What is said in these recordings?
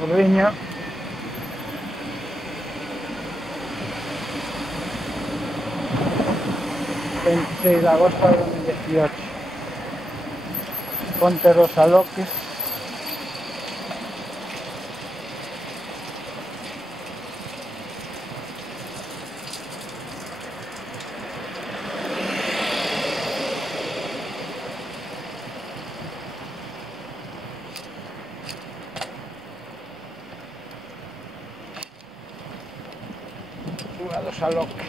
Porriño. 26 de agosto de 2018. Ponte los aloques. Jugados aloques.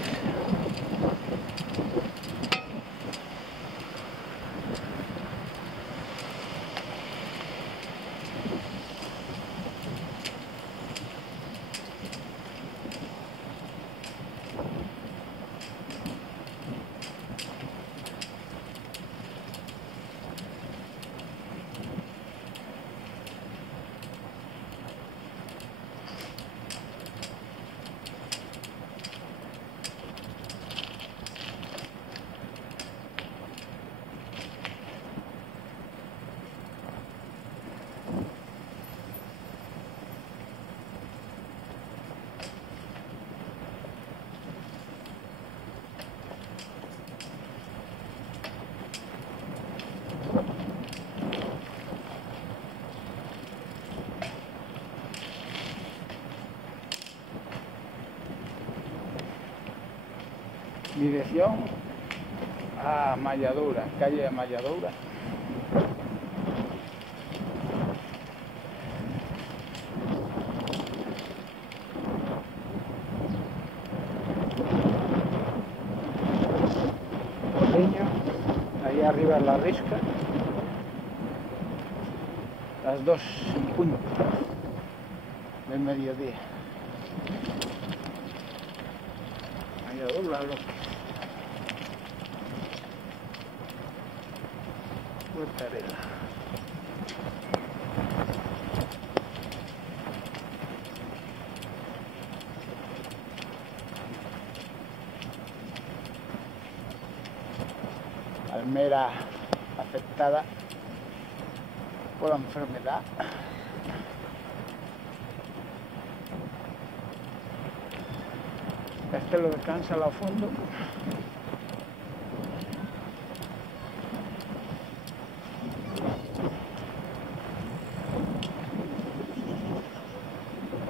Dirección a Malladura, calle Malladura. Porriño, ahí arriba es la risca. Las 2 en punto del mediodía. Malladura, lo Huertarela. Palmera afectada por la enfermedad. Este lo descansa a fondo.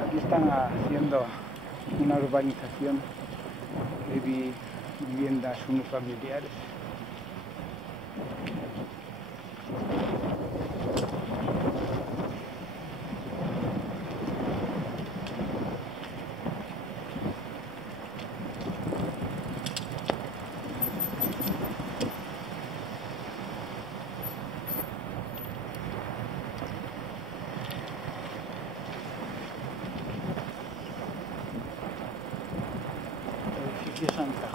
Aquí están haciendo una urbanización de viviendas unifamiliares. Edificio Santa